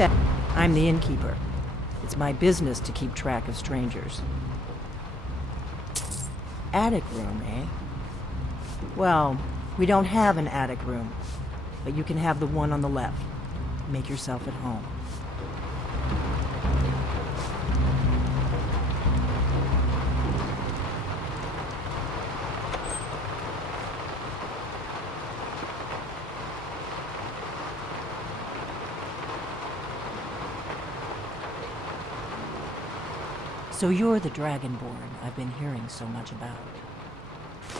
that. I'm the innkeeper. It's my business to keep track of strangers. Attic room, eh? Well, we don't have an attic room, but you can have the one on the left. Make yourself at home. So you're the Dragonborn I've been hearing so much about.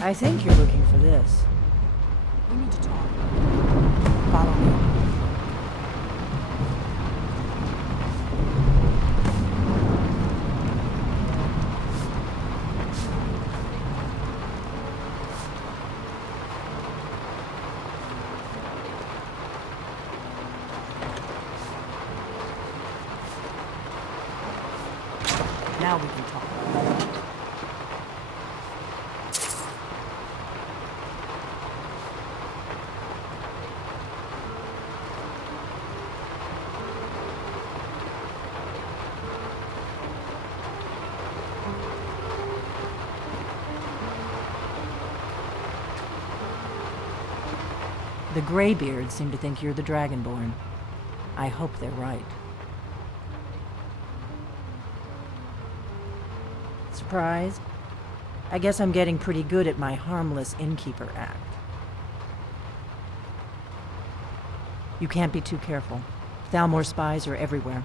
I think you're looking for this. We need to talk. Follow me. Now we can talk. The Greybeards seem to think you're the Dragonborn. I hope they're right. Surprised? I guess I'm getting pretty good at my harmless innkeeper act. You can't be too careful. Thalmor spies are everywhere.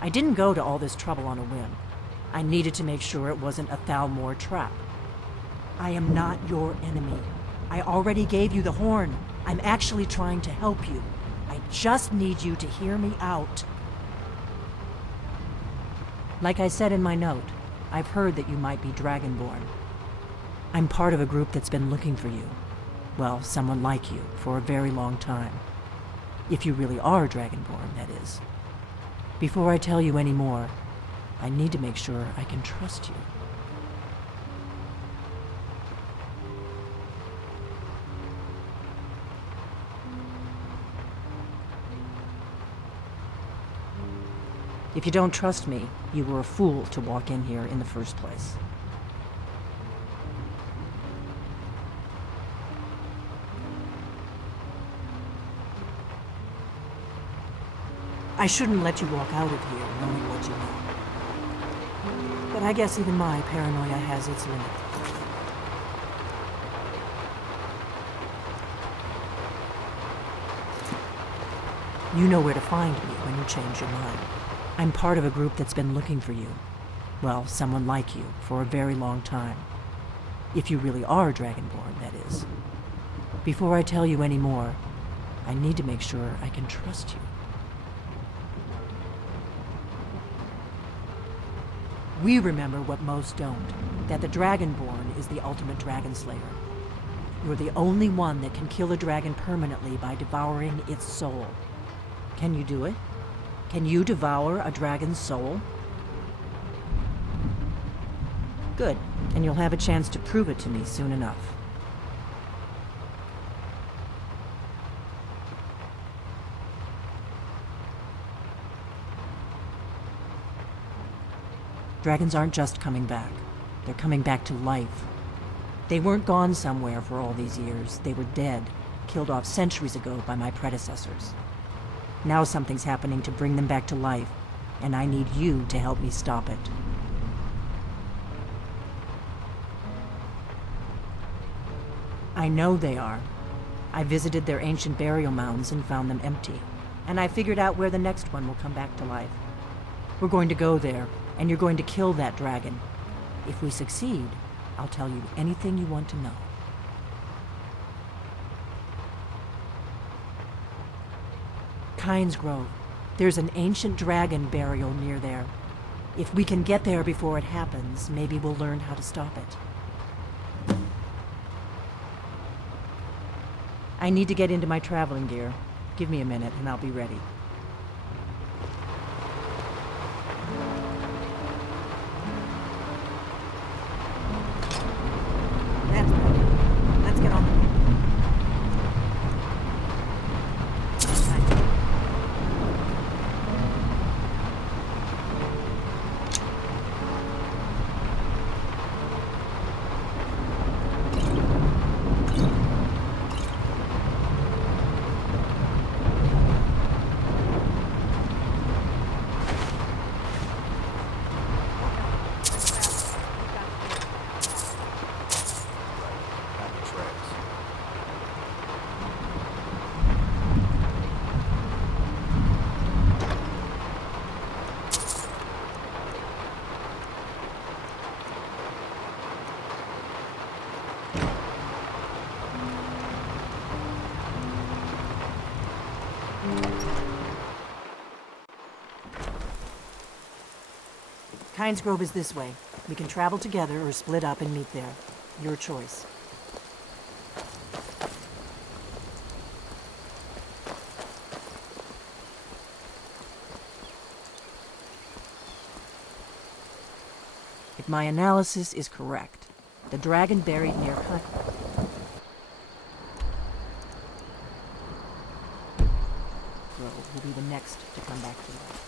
I didn't go to all this trouble on a whim. I needed to make sure it wasn't a Thalmor trap. I am not your enemy. I already gave you the horn. I'm actually trying to help you. I just need you to hear me out. Like I said in my note, I've heard that you might be Dragonborn. I'm part of a group that's been looking for you. Well, someone like you, for a very long time. If you really are Dragonborn, that is. Before I tell you any more, I need to make sure I can trust you. If you don't trust me, you were a fool to walk in here in the first place. I shouldn't let you walk out of here knowing what you know. But I guess even my paranoia has its limit. You know where to find me when you change your mind. I'm part of a group that's been looking for you. Well, someone like you, for a very long time. If you really are Dragonborn, that is. Before I tell you any more, I need to make sure I can trust you. We remember what most don't, that the Dragonborn is the ultimate dragon slayer. You're the only one that can kill a dragon permanently by devouring its soul. Can you do it? Can you devour a dragon's soul? Good, and you'll have a chance to prove it to me soon enough. Dragons aren't just coming back. They're coming back to life. They weren't gone somewhere for all these years. They were dead, killed off centuries ago by my predecessors. Now something's happening to bring them back to life, and I need you to help me stop it. I know they are. I visited their ancient burial mounds and found them empty, and I figured out where the next one will come back to life. We're going to go there, and you're going to kill that dragon. If we succeed, I'll tell you anything you want to know. Kynes Grove. There's an ancient dragon burial near there. If we can get there before it happens, maybe we'll learn how to stop it. I need to get into my traveling gear. Give me a minute and I'll be ready. That's better. Let's get on. Kynes Grove is this way. We can travel together or split up and meet there. Your choice. If my analysis is correct, the dragon buried near Grove will be the next to come back to life.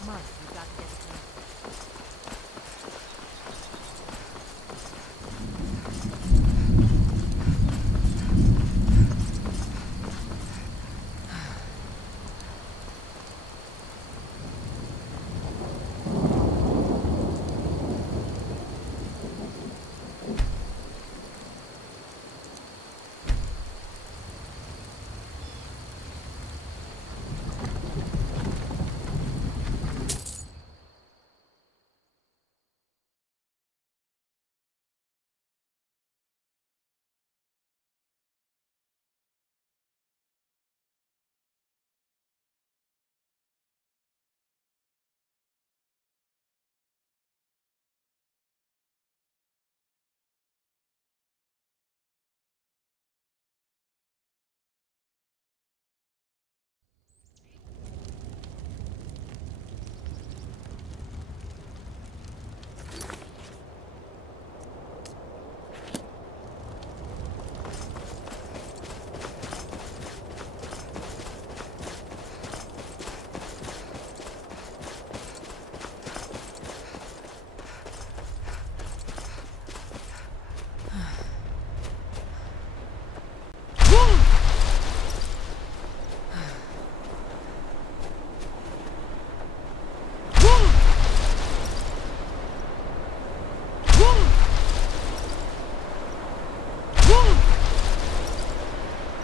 Come on, we've got to get it done.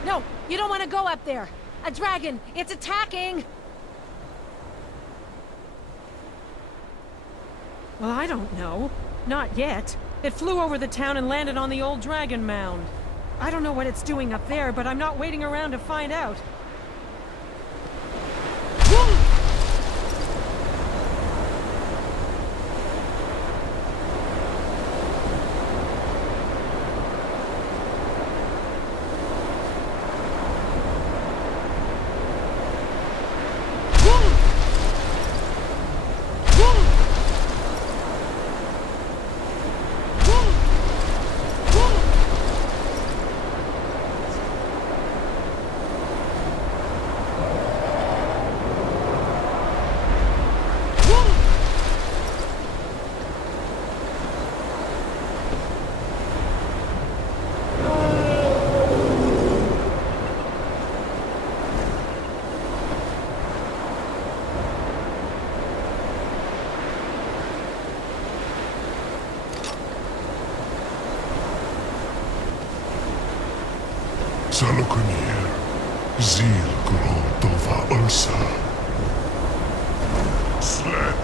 No, you don't want to go up there. A dragon, it's attacking! Well, I don't know. Not yet. It flew over the town and landed on the old dragon mound. I don't know what it's doing up there, but I'm not waiting around to find out. Zalokunir, Zil Grotova Ursa. Sled,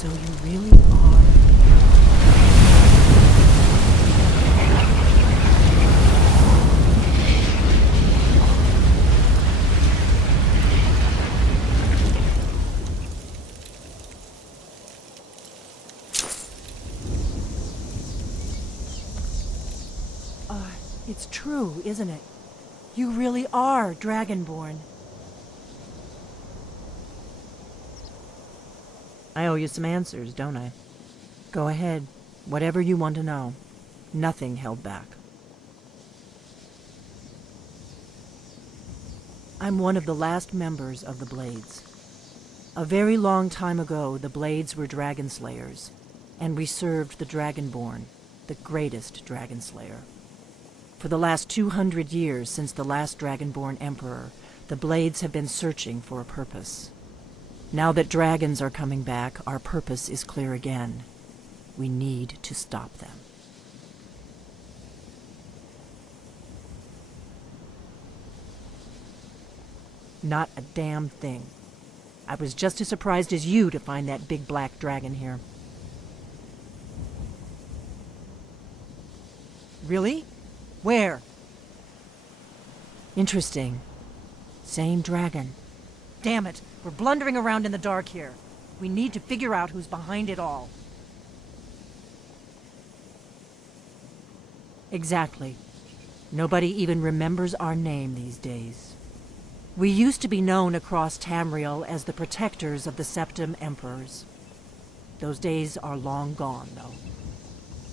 So you really are... It's true, isn't it? You really are Dragonborn. I owe you some answers, don't I? Go ahead. Whatever you want to know. Nothing held back. I'm one of the last members of the Blades. A very long time ago, the Blades were dragon slayers, and we served the Dragonborn, the greatest dragon slayer. For the last 200 years since the last Dragonborn Emperor, the Blades have been searching for a purpose. Now that dragons are coming back, our purpose is clear again. We need to stop them. Not a damn thing. I was just as surprised as you to find that big black dragon here. Really? Where? Interesting. Same dragon. Damn it, we're blundering around in the dark here. We need to figure out who's behind it all. Exactly. Nobody even remembers our name these days. We used to be known across Tamriel as the protectors of the Septim Emperors. Those days are long gone, though.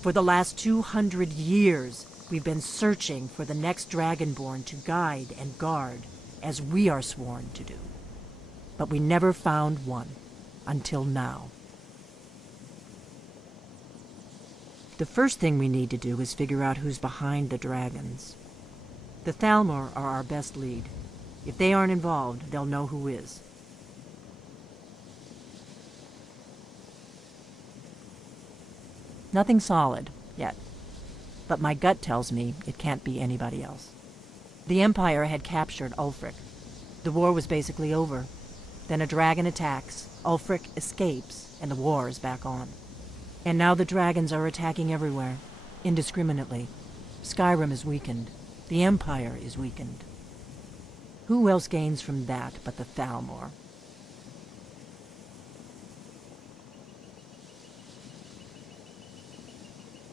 For the last 200 years, we've been searching for the next Dragonborn to guide and guard, as we are sworn to do. But we never found one, until now. The first thing we need to do is figure out who's behind the dragons. The Thalmor are our best lead. If they aren't involved, they'll know who is. Nothing solid, yet. But my gut tells me it can't be anybody else. The Empire had captured Ulfric. The war was basically over. Then a dragon attacks, Ulfric escapes, and the war is back on. And now the dragons are attacking everywhere, indiscriminately. Skyrim is weakened. The Empire is weakened. Who else gains from that but the Thalmor?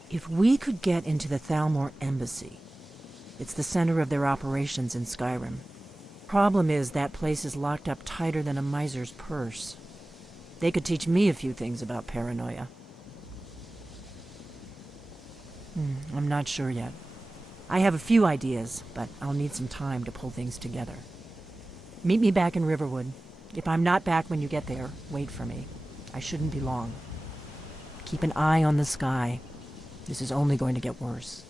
If we could get into the Thalmor embassy, it's the center of their operations in Skyrim. Problem is, that place is locked up tighter than a miser's purse. They could teach me a few things about paranoia. I'm not sure yet. I have a few ideas, but I'll need some time to pull things together. Meet me back in Riverwood. If I'm not back when you get there, wait for me. I shouldn't be long. Keep an eye on the sky. This is only going to get worse.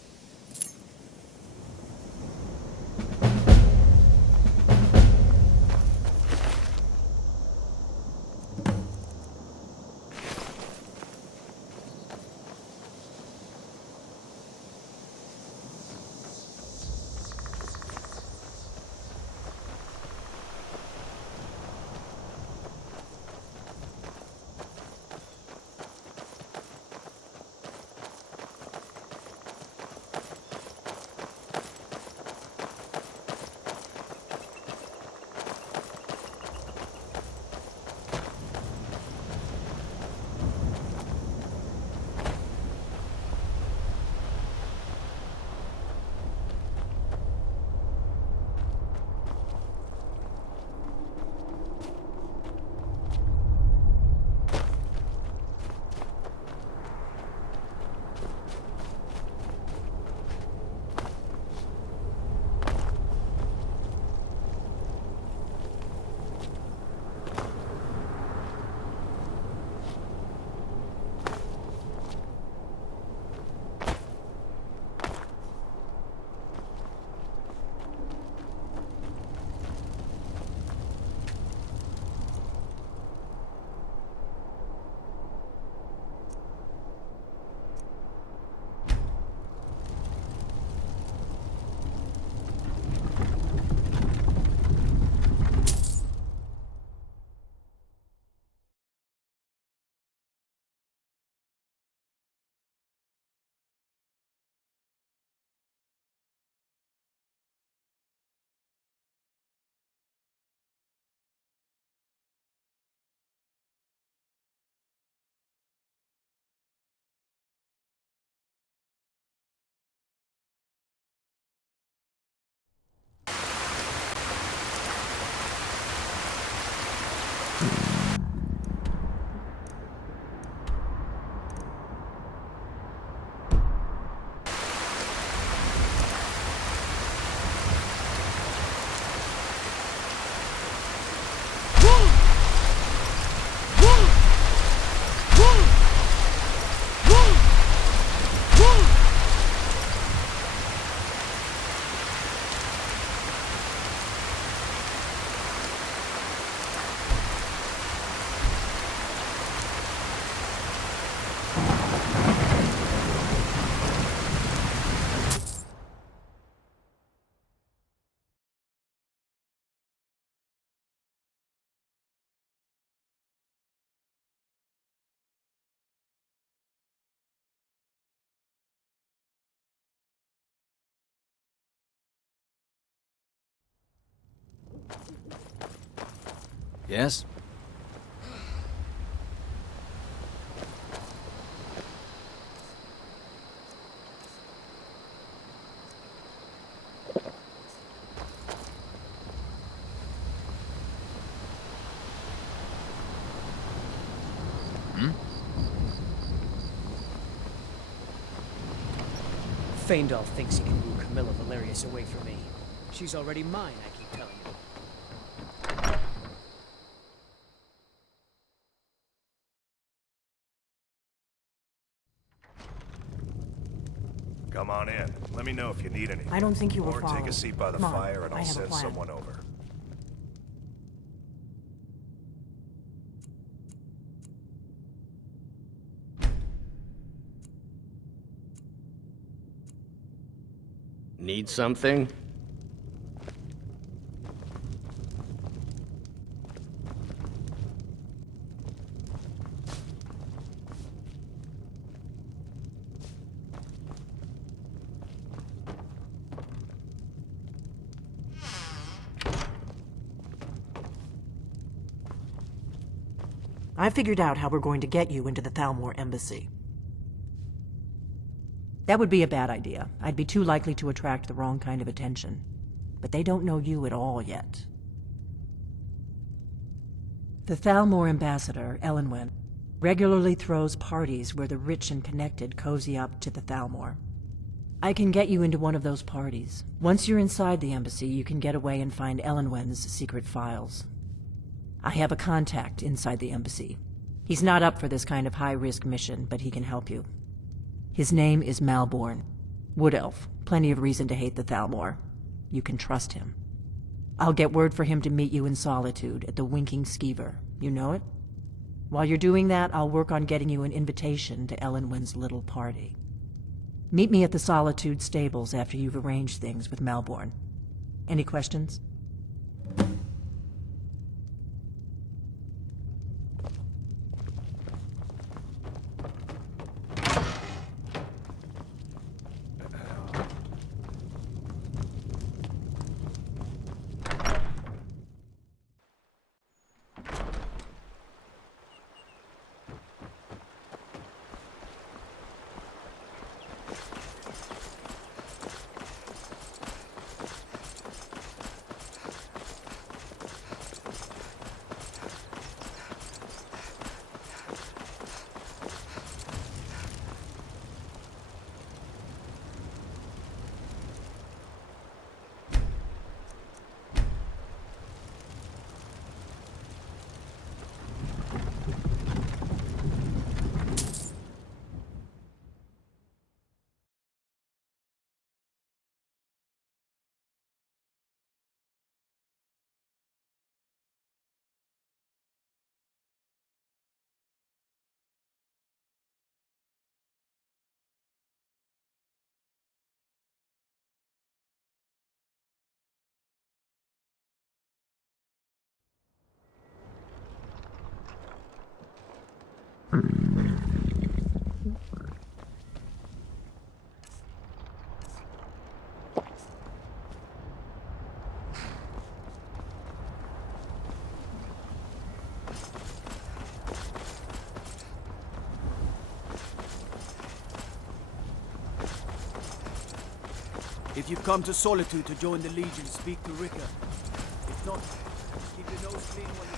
Yes? Faendal thinks he can woo Camilla Valerius away from me. She's already mine, I keep telling you. Come on in. Let me know if you need anything. I don't think you were Or followed. take a seat by the Come on, fire and I I'll have a send plan. someone over. Need something? I figured out how we're going to get you into the Thalmor embassy. That would be a bad idea. I'd be too likely to attract the wrong kind of attention. But they don't know you at all yet. The Thalmor ambassador, Elenwen, regularly throws parties where the rich and connected cozy up to the Thalmor. I can get you into one of those parties. Once you're inside the embassy, you can get away and find Elenwen's secret files. I have a contact inside the embassy. He's not up for this kind of high-risk mission, but he can help you. His name is Malborn. Wood Elf. Plenty of reason to hate the Thalmor. You can trust him. I'll get word for him to meet you in Solitude at the Winking Skeever. You know it? While you're doing that, I'll work on getting you an invitation to Elenwen's little party. Meet me at the Solitude stables after you've arranged things with Malborn. Any questions? If you've come to Solitude to join the Legion, speak to Rika. If not, keep your nose clean when you...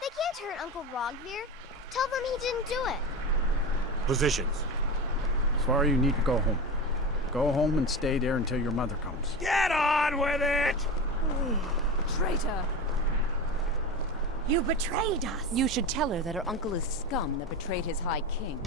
They can't hurt Uncle Rogvir. Tell them he didn't do it. Positions. Sorry, you need to go home. Go home and stay there until your mother comes. Get on with it! Traitor! You betrayed us! You should tell her that her uncle is scum that betrayed his High King.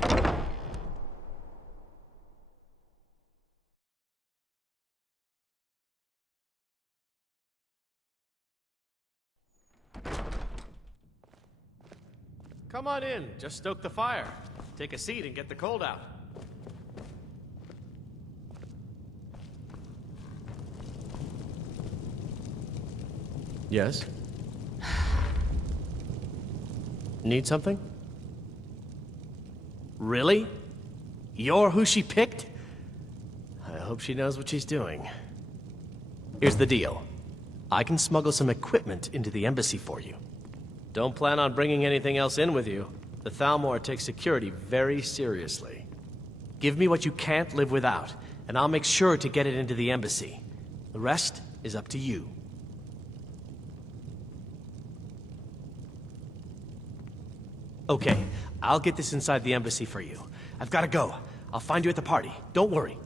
Come on in. Just stoke the fire. Take a seat and get the cold out. Yes? Need something? Really? You're who she picked? I hope she knows what she's doing. Here's the deal. I can smuggle some equipment into the embassy for you. Don't plan on bringing anything else in with you. The Thalmor takes security very seriously. Give me what you can't live without, and I'll make sure to get it into the embassy. The rest is up to you. Okay, I'll get this inside the embassy for you. I've gotta go. I'll find you at the party. Don't worry.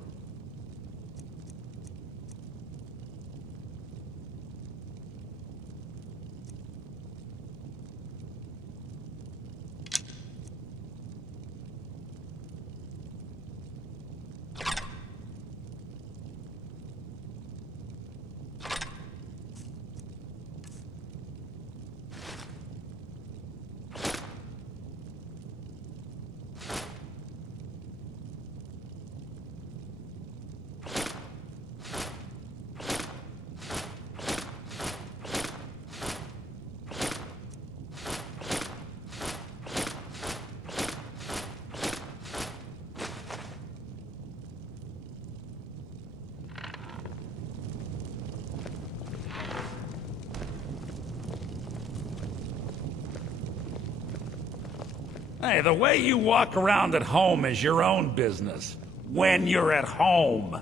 Hey, the way you walk around at home is your own business. When you're at home.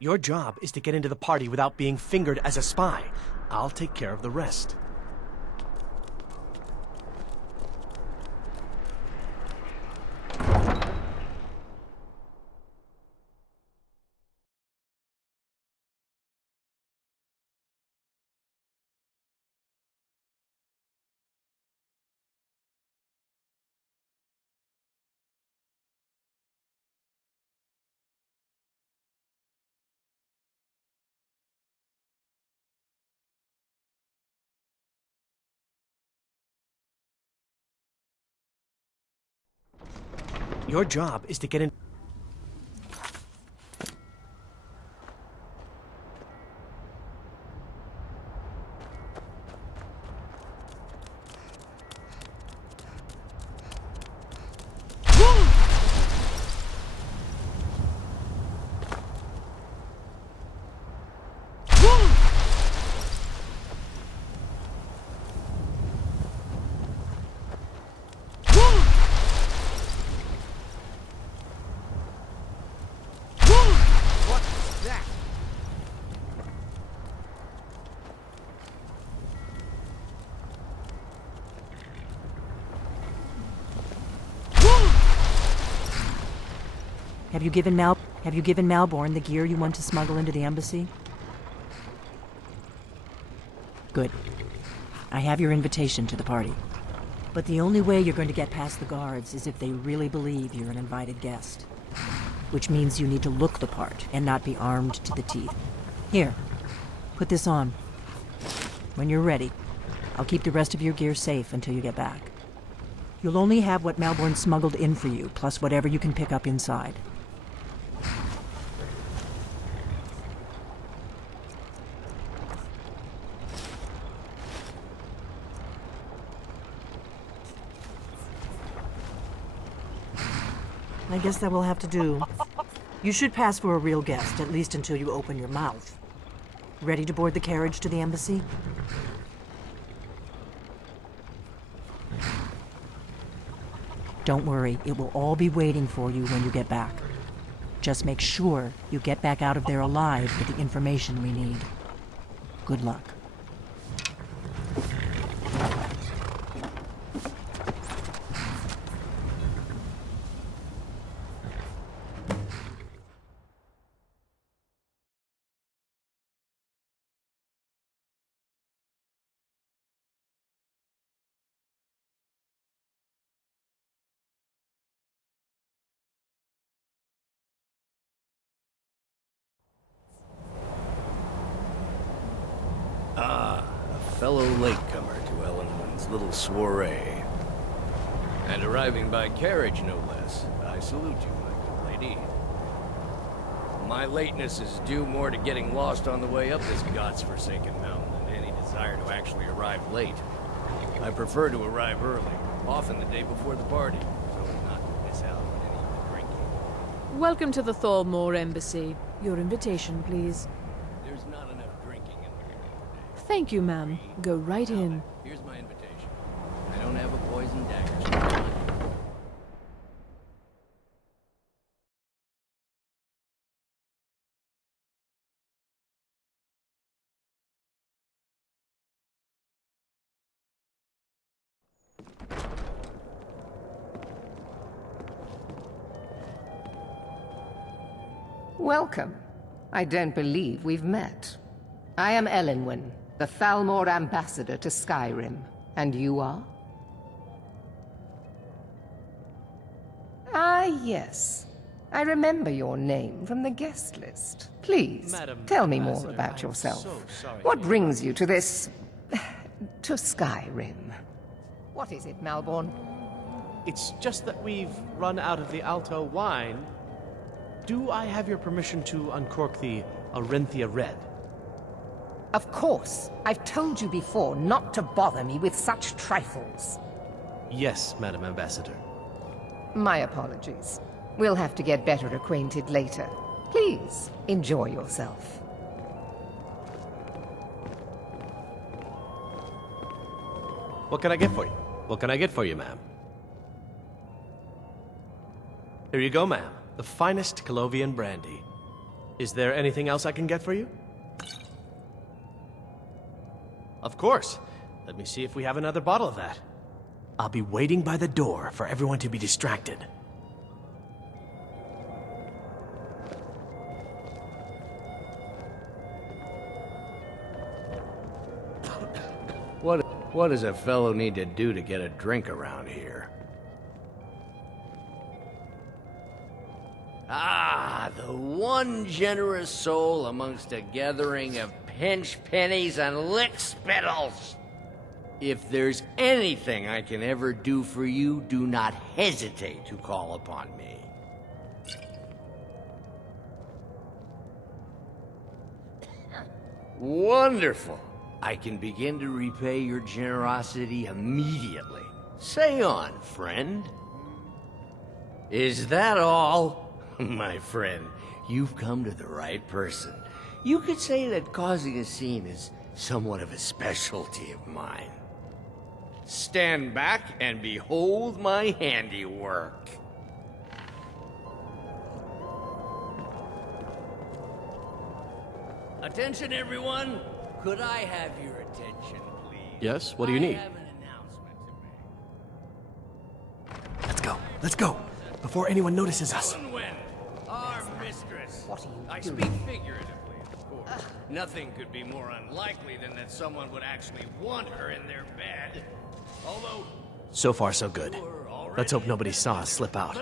Your job is to get into the party without being fingered as a spy. I'll take care of the rest. Your job is to get in... Have you given Malborn the gear you want to smuggle into the embassy? Good. I have your invitation to the party. But the only way you're going to get past the guards is if they really believe you're an invited guest. Which means you need to look the part and not be armed to the teeth. Here, put this on. When you're ready, I'll keep the rest of your gear safe until you get back. You'll only have what Malborn smuggled in for you, plus whatever you can pick up inside. I guess that will have to do. You should pass for a real guest, at least until you open your mouth. Ready to board the carriage to the embassy? Don't worry, it will all be waiting for you when you get back. Just make sure you get back out of there alive with the information we need. Good luck. fellow latecomer to Ellenwood's little soiree. And arriving by carriage, no less. I salute you, my good lady. My lateness is due more to getting lost on the way up this god's-forsaken mountain than any desire to actually arrive late. I prefer to arrive early, often the day before the party, so as not to miss out on any of the drinking. Welcome to the Thalmor Embassy. Your invitation, please. There's not enough drinking in the today. Thank you, ma'am. Go right in. Here's my invitation. I don't have a poison dagger. Welcome. I don't believe we've met. I am Elenwen, the Thalmor ambassador to Skyrim. And you are? Ah, yes. I remember your name from the guest list. Please, tell me more about yourself. What brings you to this... to Skyrim? What is it, Malborn? It's just that we've run out of the Alto wine. Do I have your permission to uncork the Arinthia Red? Of course. I've told you before not to bother me with such trifles. Yes, Madam Ambassador. My apologies. We'll have to get better acquainted later. Please, enjoy yourself. What can I get for you? What can I get for you, ma'am? Here you go, ma'am. The finest Colovian brandy. Is there anything else I can get for you? Of course. Let me see if we have another bottle of that. I'll be waiting by the door for everyone to be distracted. What does a fellow need to do to get a drink around here? Ah, the one generous soul amongst a gathering of pinch pennies and lick spittles. If there's anything I can ever do for you, do not hesitate to call upon me. Wonderful. I can begin to repay your generosity immediately. Say on, friend. Is that all? My friend, you've come to the right person. You could say that causing a scene is somewhat of a specialty of mine. Stand back and behold my handiwork. Attention, everyone. Could I have your attention, please? Yes, what do you need? I have an announcement to make. Let's go. Let's go. Before anyone notices us. Ellenwen, our mistress. What are you I doing? speak figuratively, of course. Nothing could be more unlikely than that someone would actually want her in their bed. Although... So far, so good. Let's hope nobody saw us slip out.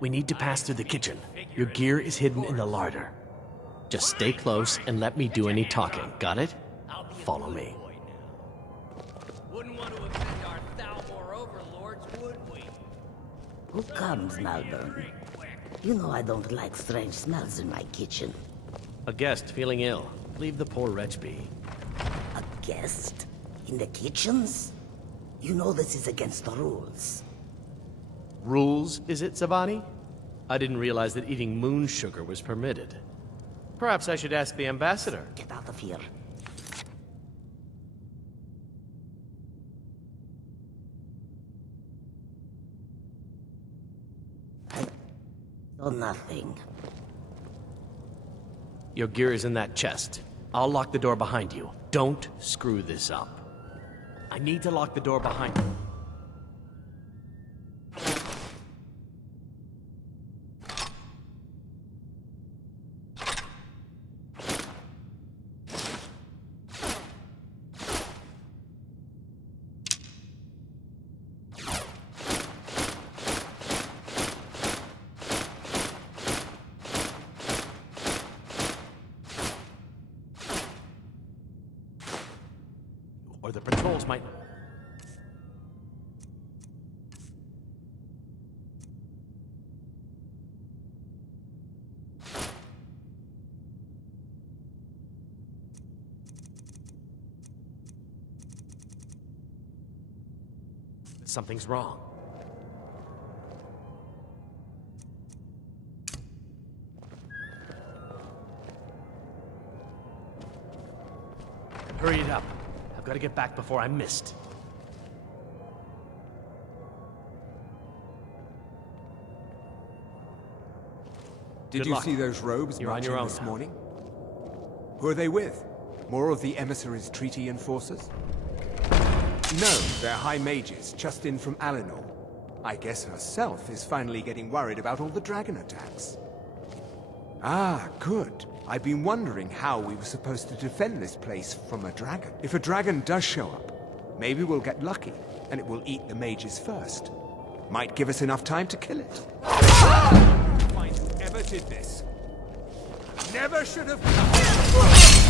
We need to pass through the kitchen. Your gear is hidden in the larder. Just stay close and let me do any talking. Got it? Follow me. Wouldn't want to offend our Thalmor overlords, would we? Who comes, Malborn? You know I don't like strange smells in my kitchen. A guest feeling ill. Leave the poor wretch be. A guest? In the kitchens? You know this is against the rules. Rules, is it, Savani? I didn't realize that eating moon sugar was permitted. Perhaps I should ask the ambassador. Get out of here. Oh, nothing. Your gear is in that chest. I'll lock the door behind you. Don't screw this up. I need to lock the door behind you. Or the patrols might... Something's wrong. Hurry it up. I've got to get back before I'm missed. Did Good you luck. see those robes You're on marching your own this now. morning? Who are they with? More of the emissaries' treaty enforcers? No, they're high mages, just in from Alinor. I guess herself is finally getting worried about all the dragon attacks. Ah, good. I've been wondering how we were supposed to defend this place from a dragon. If a dragon does show up, maybe we'll get lucky, and it will eat the mages first. Might give us enough time to kill it. Find whoever did this. Never should have come.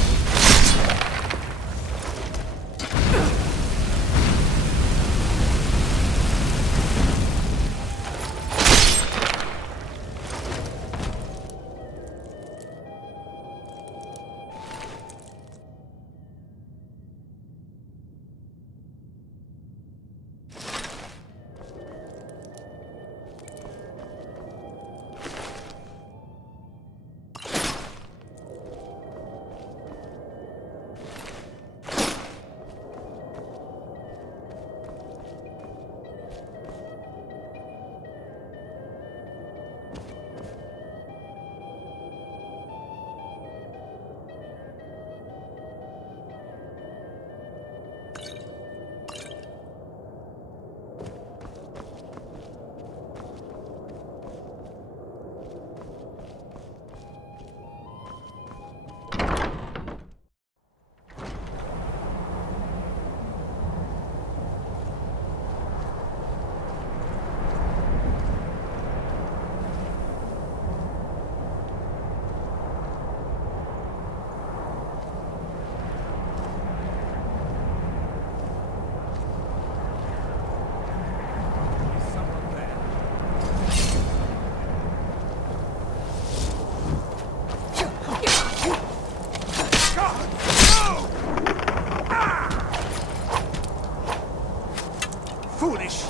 Foolish!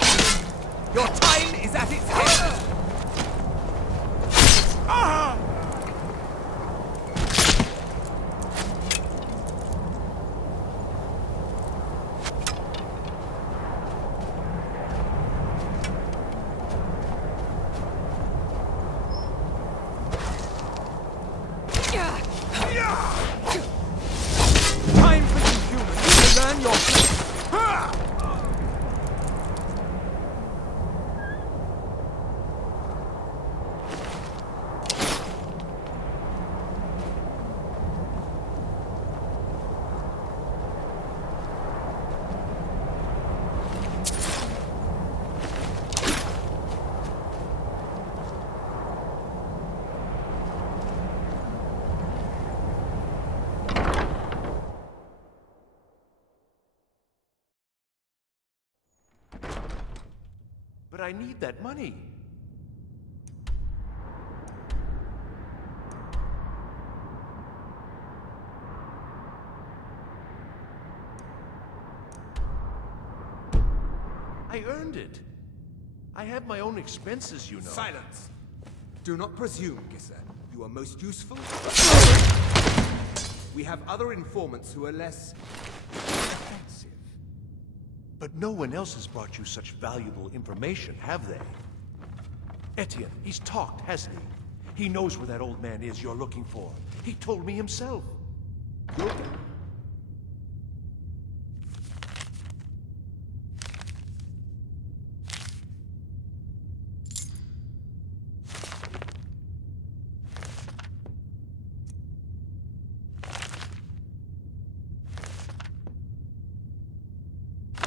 Your time is at its end! Ah! Time for you humans to learn your place! Ha! But I need that money. I earned it. I have my own expenses, you know. Silence! Do not presume, Gisser. You are most useful. We have other informants who are less offensive. But no one else has brought you such valuable information, have they? Etienne, he's talked, hasn't he? He knows where that old man is you're looking for. He told me himself. Good.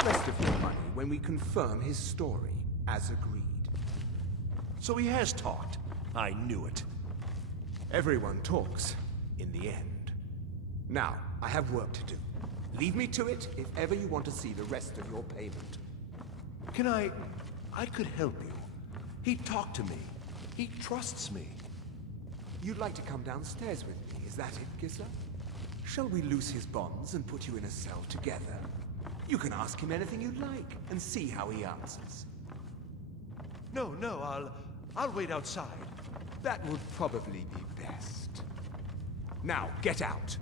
Rest of your money when we confirm his story, as agreed. So he has talked. I knew it. Everyone talks, in the end. Now, I have work to do. Leave me to it if ever you want to see the rest of your payment. Can I could help you. He talked to me. He trusts me. You'd like to come downstairs with me, is that it, Gisla? Shall we loose his bonds and put you in a cell together? You can ask him anything you like and see how he answers. No, I'll wait outside. That would probably be best. Now, get out.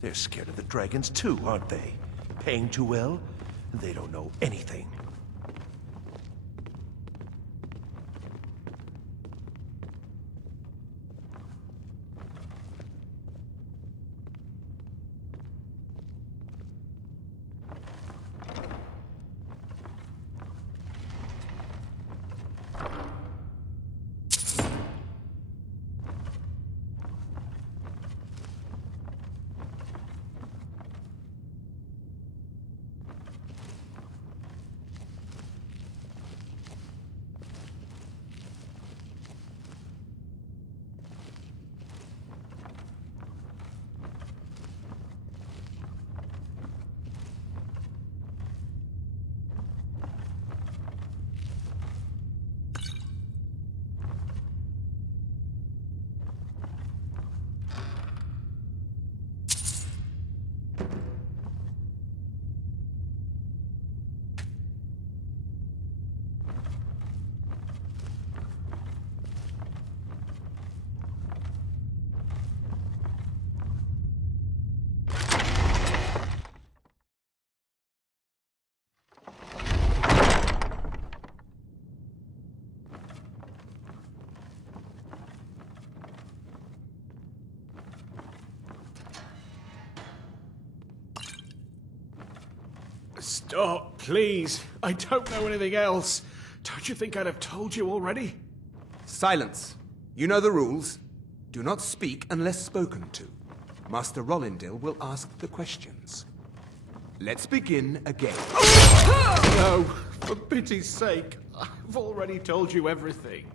They're scared of the dragons too, aren't they? Paying too well? They don't know anything. Stop, please. I don't know anything else. Don't you think I'd have told you already? Silence. You know the rules. Do not speak unless spoken to. Master Rollindil will ask the questions. Let's begin again. No, for pity's sake. I've already told you everything.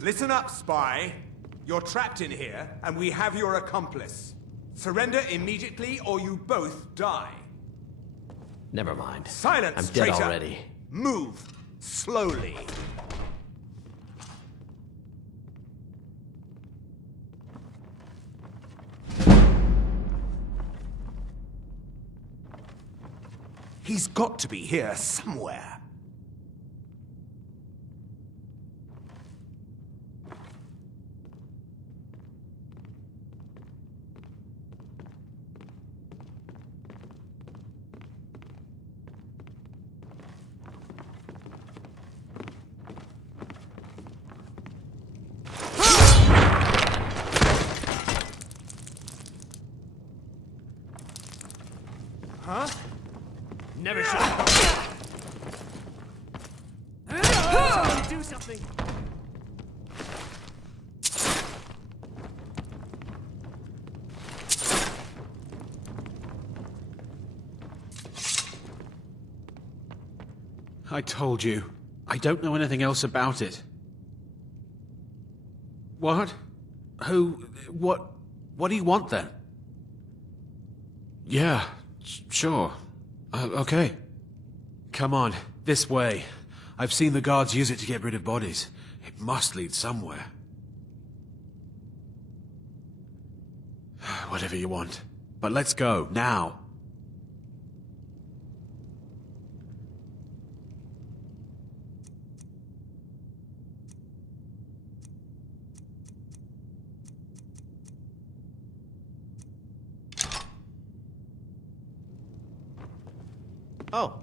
Listen up, spy. You're trapped in here, and we have your accomplice. Surrender immediately, or you both die. Never mind. Silence, I'm dead traitor. already. Move. Slowly. He's got to be here somewhere. Huh? Never should have. Someone do something! I told you. I don't know anything else about it. What? Who? What do you want then? Yeah, sure. Okay. Come on, this way. I've seen the guards use it to get rid of bodies. It must lead somewhere. Whatever you want. But let's go, now. Oh.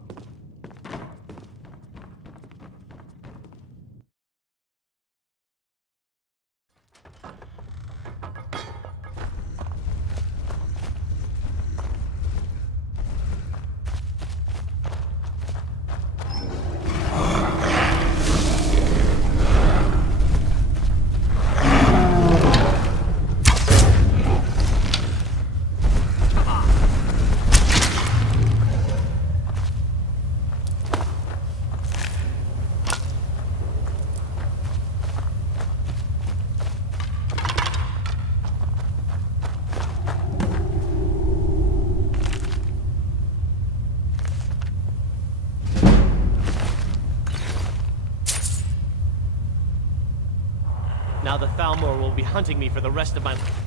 Now the Thalmor will be hunting me for the rest of my life.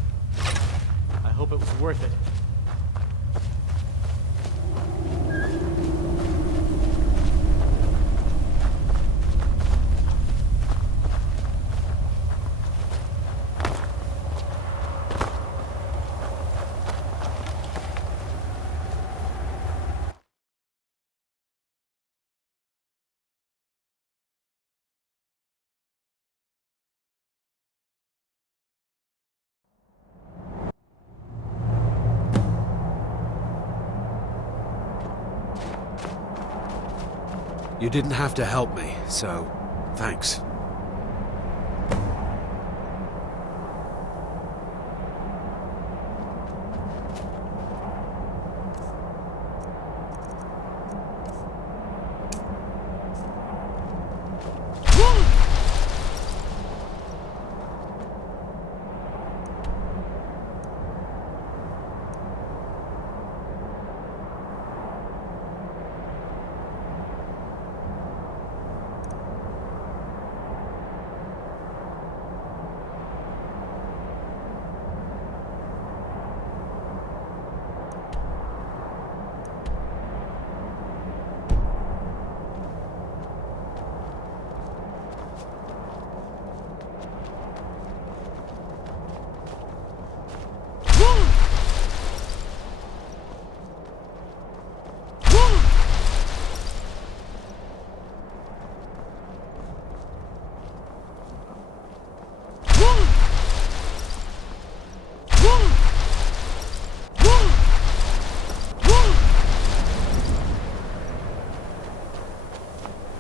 I hope it was worth it. You didn't have to help me, so thanks.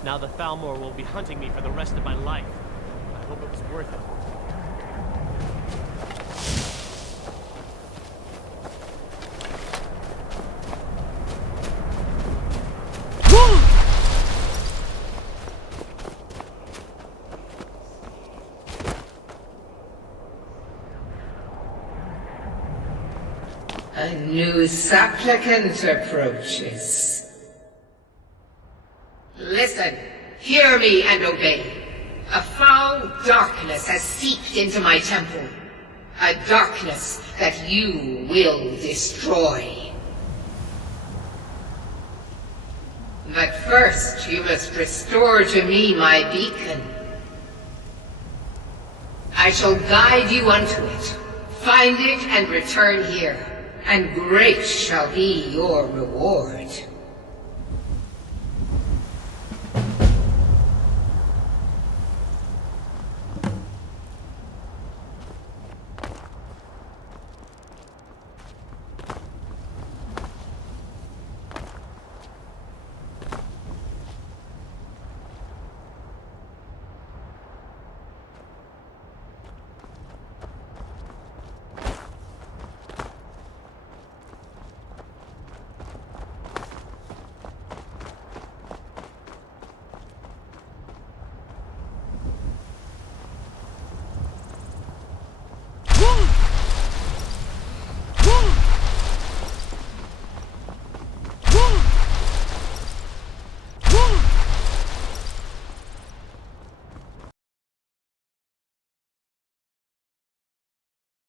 Now the Thalmor will be hunting me for the rest of my life. I hope it was worth it. A new supplicant approaches. Listen, hear me and obey. A foul darkness has seeped into my temple. A darkness that you will destroy. But first, you must restore to me my beacon. I shall guide you unto it. Find it and return here, and great shall be your reward.